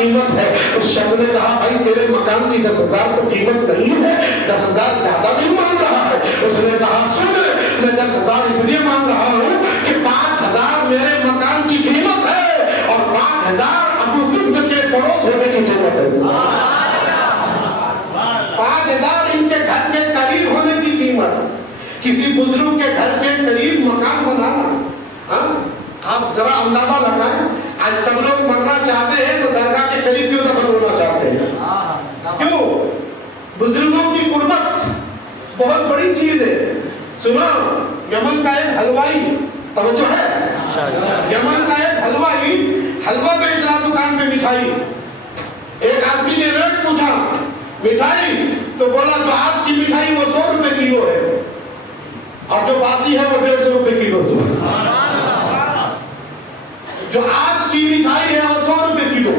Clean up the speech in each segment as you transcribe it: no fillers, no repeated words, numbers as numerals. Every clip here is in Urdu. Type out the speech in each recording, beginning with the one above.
قیمت ہے. اس شخص نے کہا بھائی تیرے مکان کی 10,000 تو قیمت نہیں ہے, 10,000 زیادہ نہیں مانگ رہا ہے. اس نے کہا سن, میں 10,000 اس لیے مانگ رہا ہوں کہ 5,000 میرے مکان کی قیمت ہے اور 5,000 ابو طفل کے پڑوس ہونے کی قیمت ہے. 5,000 ان کے گھر کے قریب ہونے کی قیمت. کسی بزرگ کے گھر کے قریب مکان بنانا, آپ ذرا اندازہ لگائیں. آج سب لوگ مرنا چاہتے ہیں تو درگاہ کے قریب کیوں دفن ہونا چاہتے ہیں؟ کیوں؟ بزرگوں کی قربت بہت بڑی چیز ہے. سنو, یمن کا ایک حلوائی, توجہ ہے, یمن کا ایک حلوائی حلوہ بیچ رہا دکان پہ مٹھائی. ایک آدمی نے ریٹ پوچھا مٹھائی, تو بولا جو آج کی مٹھائی وہ 100 روپے کلو ہے اور جو باسی ہے وہ 150 روپے کلو سے. جو آج کی مٹھائی ہے وہ 100 روپے کلو,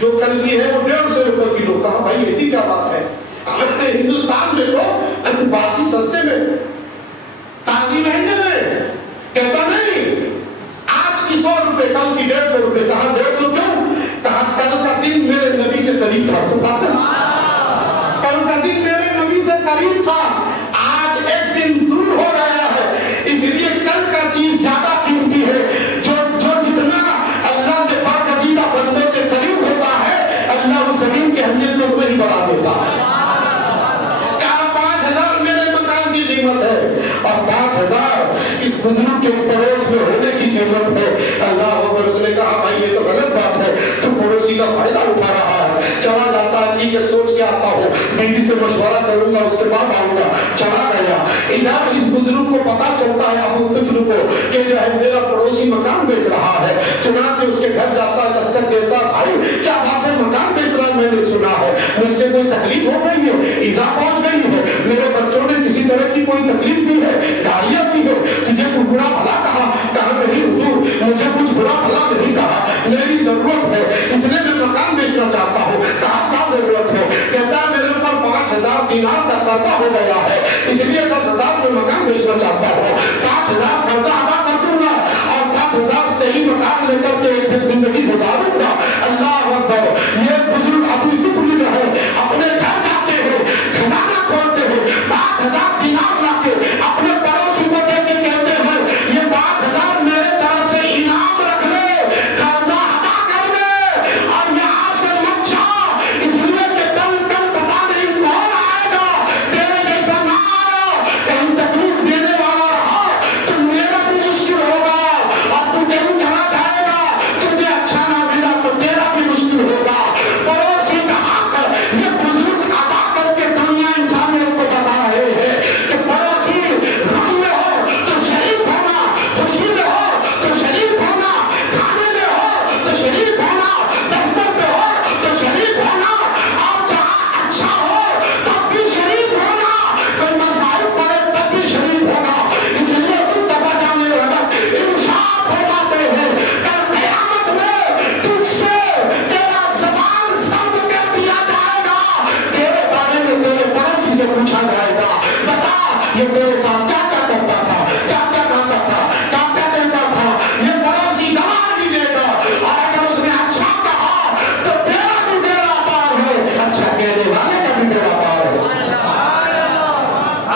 جو کل کی ہے وہ 150 روپے کلو. کہا بھائی ایسی کیا بات ہے, ہمارے ہندوستان میں تو باسی سستے میں, تازی مہنگے میں. کہتا نہیں, آج کی 100 روپے, کل کی 150 روپے. کہا 150 کیوں؟ کہا کل کا دن میرے نبی سے قریب تھا. کل کا دن میرے نبی سے قریب تھا, آج ایک دن دور ہو گیا ہے, اس لیے کل کا چیز زیادہ قیمتی ہے. جو جتنا اللہ کے برگزیدہ بندوں سے قریب ہوتا ہے, اللہ اس زمین کی اہمیت کو نہیں بڑھا دیتا. کیا 5,000 میرے مکان کی قیمت ہے اور 5,000 اس بزرگ کے پڑوس میں ہونے کی قیمت ہے. اللہ اکبر. اس نے کہا بھائی یہ تو غلط بات ہے, تو پڑوسی کا فائدہ اٹھا رہا ہے. چلا جاتا ہے, ٹھیک ہے سوچ کے آتا ہوں, بیوی سے مشورہ کروں گا, اس کے بعد آؤں گا. چلا گیا. ادھر اس بزرگ کو پتا چلتا ہے ابو طفل کو کہ جو ہے میرا پڑوسی مکان بیچ رہا ہے. چنانچہ اس کے گھر جاتا ہے, دستک دیتا ہے, بھائی کیا بات ہے مکان بیچ رہا ہے, میں نے سنا ہے مجھ سے کوئی تکلیف ہو گئی ہے, ایذا پہنچ گئی ہے, میرے بچوں نے کسی طرح کی کوئی تکلیف دی ہے, گالیاں دی ہے, تجھے کچھ برا بھلا کہا؟ کہا نہیں حضور, مجھے کچھ برا بھلا نہیں کہا, میری ضرورت ہے اس لیے میں مکان بیچنا چاہتا ہوں. کہا کیا ضرورت ہے؟ کہتا ہے میرے اوپر 5,000 دینار کا قرضہ ہو گیا ہے, اس لیے 10,000 میں مکان بیچنا چاہتا ہوں. 5,000 قرضہ ادا کر دوں گا اور 5,000 سے ہی مکان لے کر کے ایک زندگی گزاروں گا. اللہ اکبر. یہ بزرگ ابو طفل جو ہے اپنے گھر جاتے ہیں, خزانہ کھولتے ہیں, 5,000 دینار لا کے اپنے پڑوسی کو دے کے کہتے ہیں یہ 5,000 میرے طرف سے انعام رکھ لے, قرضہ ادا کر لے اور یہاں سے مت جا, اس لیے کہ کل پتا نہیں کون آئے گا, تیرے جیسا نہ آیا, کہیں تکلیف دینے والا رہا تو میرا بھی مشکل ہوگا, اور تو کہیں چلا جائے گا, تجھے اچھا نہ ملا تو تیرا بھی مشکل ہوگا. پڑوسی کا حق یہ بزرگ ادا کر کے دنیا انسانیت کو بتا رہے ہیں کہ پڑوسی غم میں ہو تو شریک ہونا, خوشی میں ہو تو شریک ہونا, کھانے میں ہو تو شریک ہونا, دفتر میں ہو تو شریک ہونا, اور جہاں اچھا ہو تب بھی شریک ہونا, کوئی مسائل پڑے تب بھی شریک ہونا. اس لیے مصطفیٰ جانے والا ارشاد فرماتے ہیں کل قیامت میں تجھ سے تیرا زبان سب کر دیا جائے گا, تیرے بارے میں تیرے پڑوسی سے پوچھا جائے گا بتا یہ تیرے ساتھ کیا کیا کرتا تھا, کیا کیا کرتا تھا, کیا کیا کرتا تھا. یہ پڑوسی گواہ بھی دے گا, اور اگر اس نے اچھا کہا تو تیرا بھی بیڑا پار ہے, اچھا کہنے والے کا بھی بیڑا پار ہے.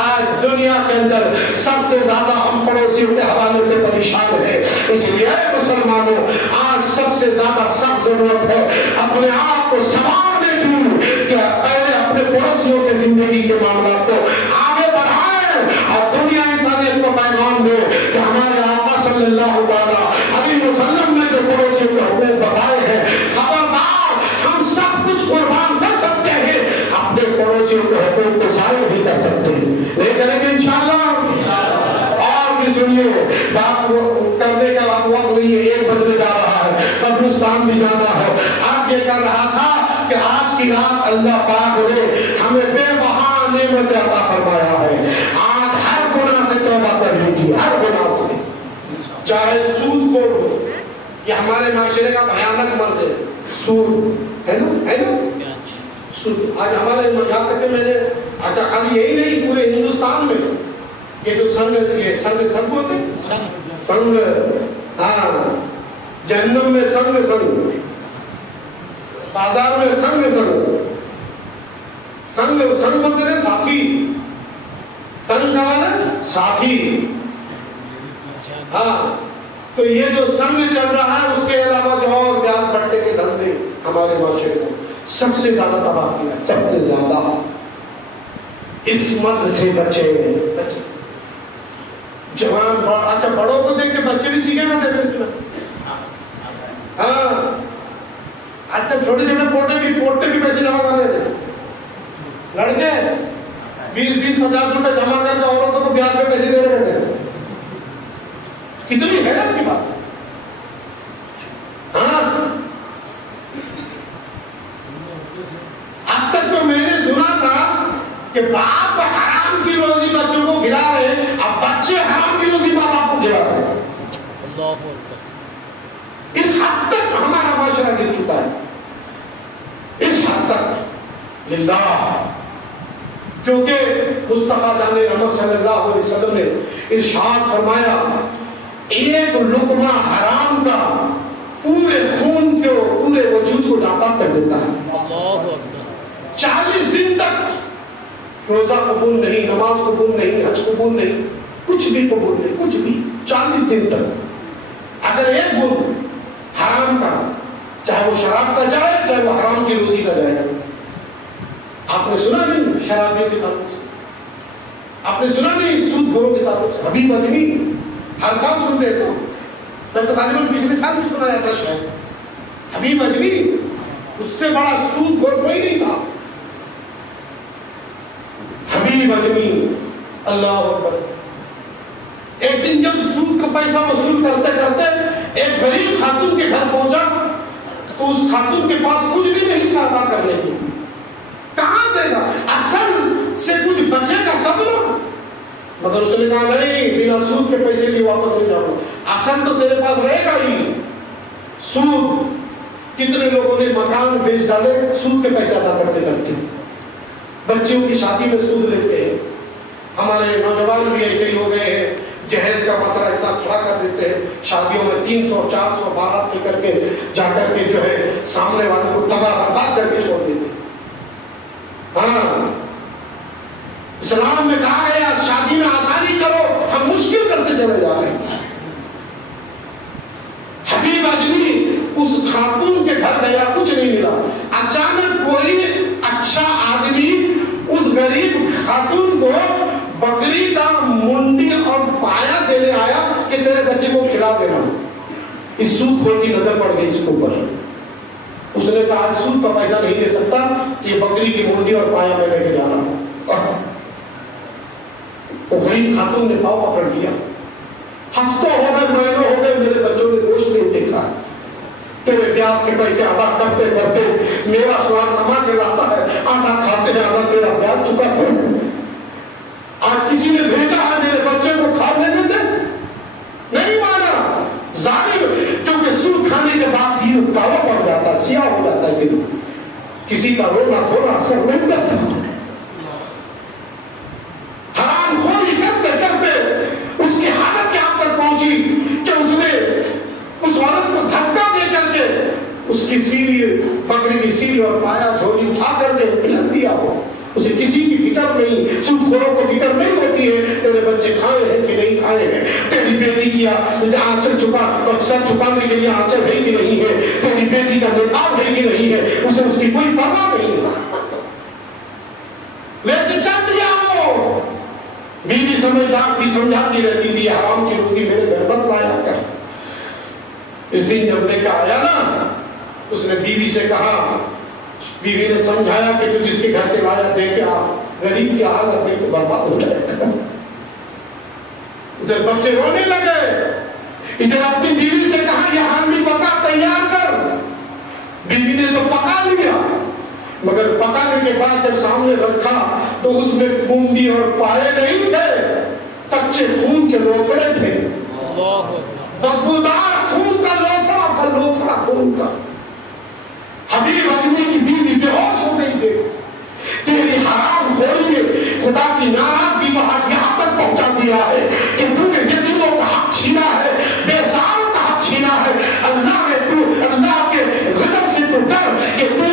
آج دنیا کے اندر سب سے زیادہ ہم پڑوسیوں کے حوالے سے پریشان ہیں. اس لیے مسلمانوں آج سب سے زیادہ سخت ضرورت ہے اپنے آپ کو سنوارنے کی, کہ پہلے اپنے پڑوسیوں سے زندگی کے معاملات کو آگے بڑھائیں اور دنیا انسانیت کو پیغام دے کہ ہمارے آقا صلی اللہ تعالیٰ علیہ وسلم نے جو پڑوسیوں کے حقوق بتائے ہیں, خبردار ہم سب کچھ قربان کر سکتے ہیں, اپنے پڑوسیوں کے حقوق کو ضائع نہیں کر سکتے. نہیں کریں گے انشاءاللہ. اور پھر سنیے, بات کرنے کا وقت نہیں ہے, 1 بجنے جا رہا ہے, قبرستان بھی جانا ہے. آج یہ کر رہا تھا کہ آج کی رات اللہ پاک نے ہمیں بے بہا نعمت عطا فرمایا ہے. آج ہر گناہ سے توبہ کرنے کی, ہر گناہ سے, چاہے سود کو ہو, یہ ہمارے معاشرے کا بھیانک مرض ہے, سود ہے نا, سود. آج ہمارے یہاں تک کہ میں نے, اچھا خالی یہی نہیں پورے ہندوستان میں یہ جو سنگ ہوتے سنگ, ہاں جہنم میں سنگ, بازار میں سنگ بولتے ہیں ساتھی، سنگ کا مطلب ساتھی. ہاں تو یہ جو سنگ چل رہا ہے اس کے علاوہ جو اور بیاج بٹے کے دھندے ہمارے معاشرے کو سب سے زیادہ تباہ کیا، سب سے زیادہ. اس مت سے بچے. جوان اچھا بڑوں کو دیکھ کے بچے بھی سیکھیں گا. ہاں آج تک چھوٹے چھوٹے پوٹے بھی پیسے جمع کر رہے ہیں. لڑکے 20-50 روپے جمع کر کے عورتوں کو بیاج پہ پیسے دے رہے ہیں. کتنی حیرت کی بات. ہاں اب تک تو میں نے سنا تھا کہ باپ حرام کی روزی بچوں کو کھلا رہے، اب بچے حرام کی روزی ماں باپ کو کھلا رہے ہیں. اس حد تک ہمارا معاشرہ گر چکا ہے، اس حد تک. للہ کیونکہ مصطفیٰ جان رحمت صلی اللہ علیہ وسلم نے ارشاد فرمایا ایک لقمہ حرام کا پورے خون کو، پورے وجود کو ناپاک کر دیتا ہے. 40 دن تک روزہ قبول نہیں، نماز قبول نہیں، حج قبول نہیں، کچھ بھی قبول نہیں، کچھ بھی. 40 دن تک اگر ایک گن حرام کا، چاہے وہ شراب کا جائے چاہے وہ حرام کی روزی کا جائے. آپ نے سنا نہیں شرابیوں کی تعلق سے، آپ نے سنا نہیں سود خوروں کی تعلق سے. حبیب اجمی ہر سال سنتے تو میں تو غالباً پچھلے سال بھی سنایا تھا شاید. حبیب اجمی اس سے بڑا سود خور کوئی نہیں تھا. حبیب اجمی اللہ اکبر. ایک دن جب سود کا پیسہ وصول کرتے کرتے ایک غریب خاتون کے گھر پہنچا تو اس خاتون کے پاس کچھ بھی نہیں تھا ادا کرنے کی. کہاں دے گا؟ اصل سے کچھ بچے گا تب نا. مگر اس نے کہا نہیں، بنا سود کے پیسے کی واپس نہیں جاؤں. اصل تو تیرے پاس رہے گا ہی. سود کتنے لوگوں نے مکان بیچ ڈالے سود کے پیسے ادا کرتے کرتے. بچیوں کی شادی میں سود لیتے ہیں. ہمارے نوجوان بھی ایسے ہی ہو گئے ہیں، جہیز کا مسئلہ اتنا کھڑا کر دیتے ہیں، شادیوں میں 300-400 بارات لے کر کے جا کر کے جو ہے سامنے والے کو تباہ برباد کر کے چھوڑ دیتے ہیں. ہاں اسلام میں کہا گیا شادی میں آسانی کرو، ہم مشکل کرتے چلے جا رہے ہیں. حبیب اجمی اس خاتون کے گھر گیا، کچھ نہیں ملا. اچانک کوئی اچھا آدمی اس غریب خاتون کو بکری کا منڈی اور پایا دینے آیا کہ تیرے بچے کو کھلا دینا. اس سود خور کی نظر پڑ گئی اس کے اوپر. اس نے کہا سود کا پیسہ نہیں دے سکتا، یہ بکری کی منڈی اور پایا میں لے کے جانا. وہ غریب خاتون نے پاؤ پکڑ لیا. ہفتوں ہو گئے، مہینوں ہو گئے، میرے بچوں نے گوشت نہیں دیکھا. تیرے پیاس کے پیسے ادا کرتے کرتے میرا سوال کما کے لاتا ہے، آٹا کھاتے ہیں، آنا تیرا پیاس چکا ہے. آج کسی نے بھیجا ہے میرے بچے کو کھا لینے دے، نہیں مانا. ظالم، کیونکہ سود کھانے کے بعد دل کالا پڑ جاتا ہے، سیاہ ہو جاتا ہے دل. کسی کا رونا دھونا اثر نہیں کرتا. حرام خوری کرتے کرتے اس کی حالت یہاں تک پہنچی کہ اس نے اس عورت کو دھکا دے کر کے اس کی سیلی، بکری کی سیلی اور پایا جھولی اٹھا کر کے پھینک دیا. ہو اسے کسی کی فکر نہیں. سود خوروں کو فکر نہیں ہوتی ہے تیرے بچے کھائے ہیں کہ نہیں کھائے ہیں، تیری بیٹی کیا آنچل چھپا اور سر چھپانے کے لیے آنچل ہے کہ نہیں ہے، تیری بیٹی کا نقاب ہے کہ نہیں ہے، اسے اس کی کوئی پرواہ نہیں. لیکن چل دیا وہ. بیوی سمجھدار تھی، سمجھاتی رہتی تھی حرام کی روزی میرے گھر مت لایا کر. اس دن جب لے کے آیا نا، اس نے بیوی سے کہا، بیوی نے سمجھایا کہ تو جس کے گھر سے لایا دیکھ کے آپ غریب کی حالت نہیں تو برباد ہو جائے گا. ادھر بچے رونے لگے. ادھر اپنی بیوی سے کہا یہ حامی پکا تیار کر. بیوی نے تو پکا لیا، مگر پکانے کے بعد جب سامنے رکھا تو اس میں کنڈی اور پائے نہیں تھے، کچے خون کے لوتھڑے تھے. بدبودار خون کا لوتھڑا تھا، لوتھڑا خون کا. حبیب اجمی کی بیوی بے ہوش ہو گئی تھی. تیری حرام خوری نے خدا کی ناراضگی کو آج یہاں تک پہنچا دیا ہے کہ تو نے یتیموں کا حق چھینا ہے، بے سہاروں کا حق چھینا ہے. اللہ کے غضب سے تو ڈر کہ تو